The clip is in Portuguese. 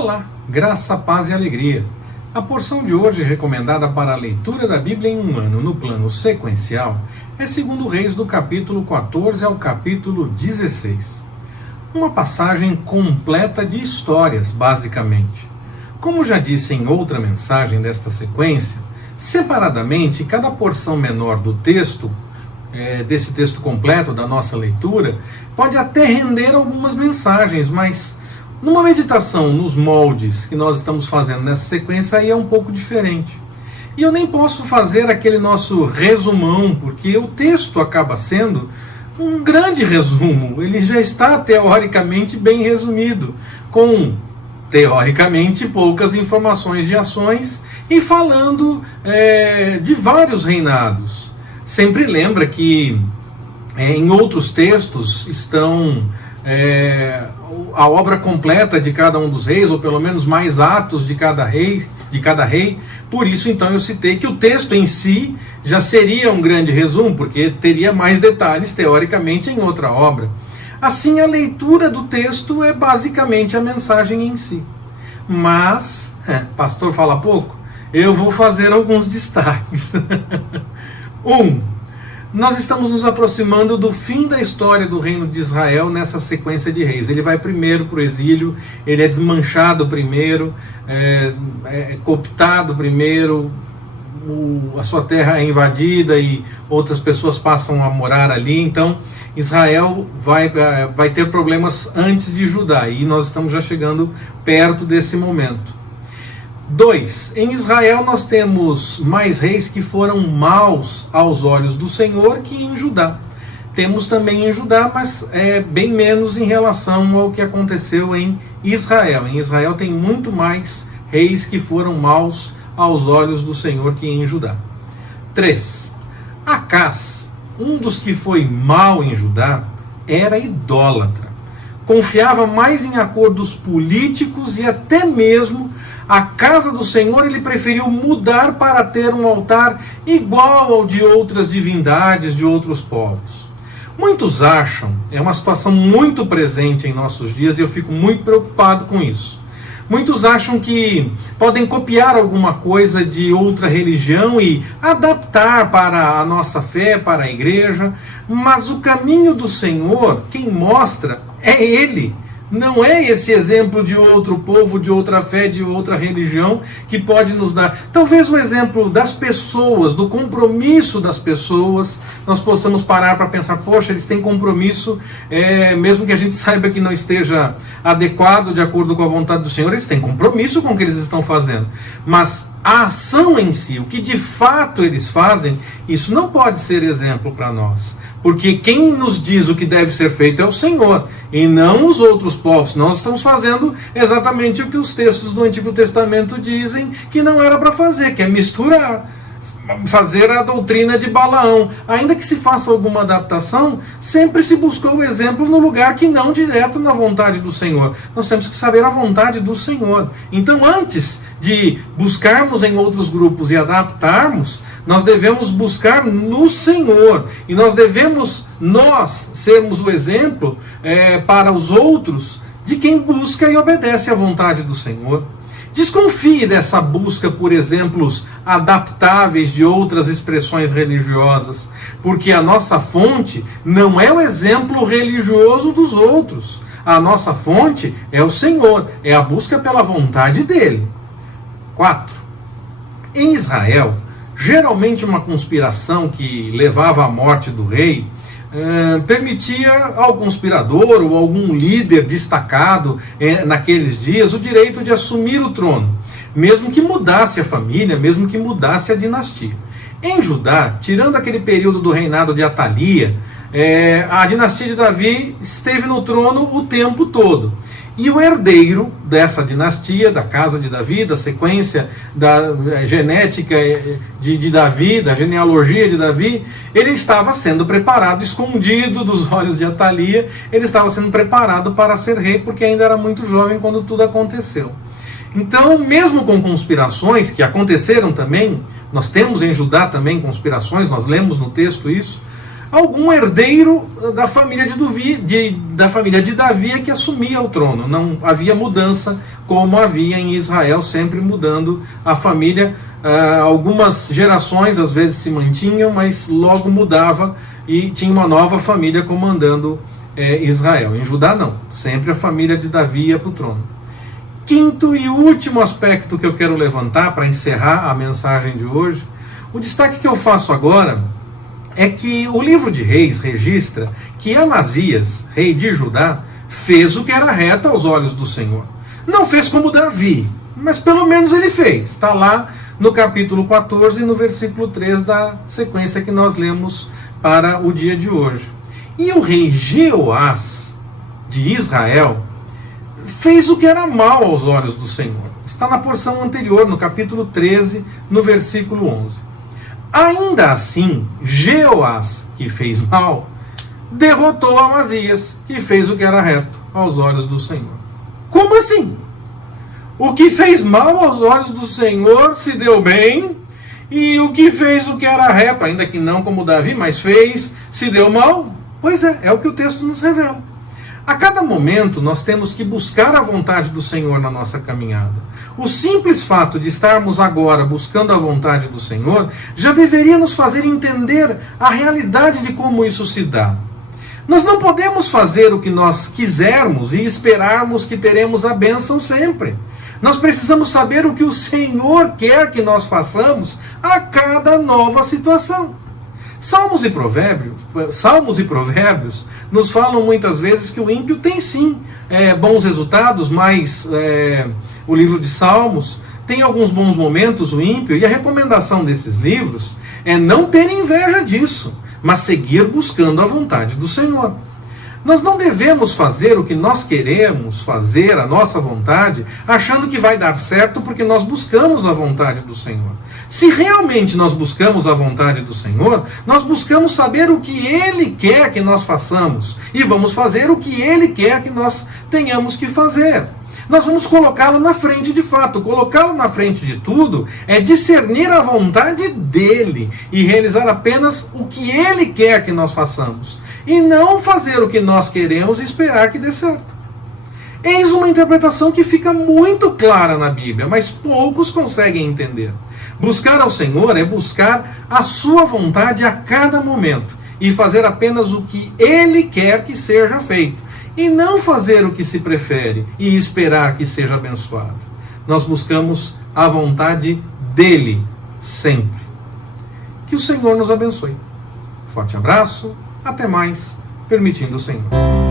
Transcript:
Olá, graça, paz e alegria. A porção de hoje recomendada para a leitura da Bíblia em um ano no plano sequencial é 2 Reis do capítulo 14 ao capítulo 16. Uma passagem completa de histórias, basicamente. Como já disse em outra mensagem desta sequência, separadamente, cada porção menor do texto, desse texto completo da nossa leitura, pode até render algumas mensagens, mas numa meditação nos moldes que nós estamos fazendo nessa sequência, aí é um pouco diferente. E eu nem posso fazer aquele nosso resumão, porque o texto acaba sendo um grande resumo. Ele já está teoricamente bem resumido, com teoricamente poucas informações de ações e falando de vários reinados. Sempre lembra que em outros textos estão a obra completa de cada um dos reis, ou pelo menos mais atos de cada rei. Por isso, então, eu citei que o texto em si já seria um grande resumo, porque teria mais detalhes, teoricamente, em outra obra. Assim, a leitura do texto é basicamente a mensagem em si. Mas, pastor fala pouco, eu vou fazer alguns destaques. 1. Nós estamos nos aproximando do fim da história do reino de Israel nessa sequência de reis. Ele vai primeiro para o exílio, ele é desmanchado primeiro, cooptado primeiro, a sua terra é invadida e outras pessoas passam a morar ali. Então Israel vai ter problemas antes de Judá, e nós estamos já chegando perto desse momento. 2. Em Israel nós temos mais reis que foram maus aos olhos do Senhor que em Judá. Temos também em Judá, mas bem menos em relação ao que aconteceu em Israel. Em Israel tem muito mais reis que foram maus aos olhos do Senhor que em Judá. 3. Acás, um dos que foi mau em Judá, era idólatra. Confiava mais em acordos políticos e até mesmo a casa do Senhor ele preferiu mudar para ter um altar igual ao de outras divindades de outros povos. Muitos acham, é uma situação muito presente em nossos dias e eu fico muito preocupado com isso. Muitos acham que podem copiar alguma coisa de outra religião e adaptar para a nossa fé, para a igreja, mas o caminho do Senhor, quem mostra é Ele. Não é esse exemplo de outro povo, de outra fé, de outra religião que pode nos dar. Talvez o exemplo das pessoas, do compromisso das pessoas, nós possamos parar para pensar, poxa, eles têm compromisso, mesmo que a gente saiba que não esteja adequado de acordo com a vontade do Senhor, eles têm compromisso com o que eles estão fazendo. Mas a ação em si, o que de fato eles fazem, isso não pode ser exemplo para nós. Porque quem nos diz o que deve ser feito é o Senhor, e não os outros povos. Nós estamos fazendo exatamente o que os textos do Antigo Testamento dizem que não era para fazer, que é misturar, fazer a doutrina de Balaão. Ainda que se faça alguma adaptação, sempre se buscou o exemplo no lugar que não direto na vontade do Senhor. Nós temos que saber a vontade do Senhor. Então, antes de buscarmos em outros grupos e adaptarmos, nós devemos buscar no Senhor. E nós devemos, sermos o exemplo para os outros de quem busca e obedece à vontade do Senhor. Desconfie dessa busca por exemplos adaptáveis de outras expressões religiosas, porque a nossa fonte não é o exemplo religioso dos outros. A nossa fonte é o Senhor, é a busca pela vontade dele. 4. Em Israel, geralmente uma conspiração que levava à morte do rei permitia ao conspirador ou algum líder destacado naqueles dias o direito de assumir o trono, mesmo que mudasse a família, mesmo que mudasse a dinastia. Em Judá, tirando aquele período do reinado de Atalia, a dinastia de Davi esteve no trono o tempo todo. E o herdeiro dessa dinastia, da casa de Davi, da sequência da genética de Davi, da genealogia de Davi, ele estava sendo preparado, escondido dos olhos de Atalia, ele estava sendo preparado para ser rei, porque ainda era muito jovem quando tudo aconteceu. Então, mesmo com conspirações que aconteceram também, nós temos em Judá também conspirações, nós lemos no texto isso, algum herdeiro da família de Davi que assumia o trono. Não havia mudança como havia em Israel, sempre mudando a família. Algumas gerações às vezes se mantinham, mas logo mudava e tinha uma nova família comandando Israel. Em Judá não, sempre a família de Davi ia para o trono. Quinto e último aspecto que eu quero levantar para encerrar a mensagem de hoje, o destaque que eu faço agora é que o livro de Reis registra que Amazias, rei de Judá, fez o que era reto aos olhos do Senhor. Não fez como Davi, mas pelo menos ele fez. Está lá no capítulo 14, no versículo 3 da sequência que nós lemos para o dia de hoje. E o rei Jeoás, de Israel, fez o que era mal aos olhos do Senhor. Está na porção anterior, no capítulo 13, no versículo 11. Ainda assim, Jeoás, que fez mal, derrotou Amazias, que fez o que era reto aos olhos do Senhor. Como assim? O que fez mal aos olhos do Senhor se deu bem, e o que fez o que era reto, ainda que não como Davi, mas fez, se deu mal? Pois é o que o texto nos revela. A cada momento nós temos que buscar a vontade do Senhor na nossa caminhada. O simples fato de estarmos agora buscando a vontade do Senhor já deveria nos fazer entender a realidade de como isso se dá. Nós não podemos fazer o que nós quisermos e esperarmos que teremos a bênção sempre. Nós precisamos saber o que o Senhor quer que nós façamos a cada nova situação. Salmos e provérbios nos falam muitas vezes que o ímpio tem sim bons resultados, mas o livro de Salmos tem alguns bons momentos, o ímpio, e a recomendação desses livros é não ter inveja disso, mas seguir buscando a vontade do Senhor. Nós não devemos fazer o que nós queremos fazer, a nossa vontade, achando que vai dar certo porque nós buscamos a vontade do Senhor. Se realmente nós buscamos a vontade do Senhor, nós buscamos saber o que Ele quer que nós façamos e vamos fazer o que Ele quer que nós tenhamos que fazer. Nós vamos colocá-lo na frente de fato. Colocá-lo na frente de tudo é discernir a vontade dEle e realizar apenas o que Ele quer que nós façamos. E não fazer o que nós queremos e esperar que dê certo. Eis uma interpretação que fica muito clara na Bíblia, mas poucos conseguem entender. Buscar ao Senhor é buscar a sua vontade a cada momento e fazer apenas o que Ele quer que seja feito, e não fazer o que se prefere e esperar que seja abençoado. Nós buscamos a vontade dEle sempre. Que o Senhor nos abençoe. Forte abraço, até mais, permitindo o Senhor.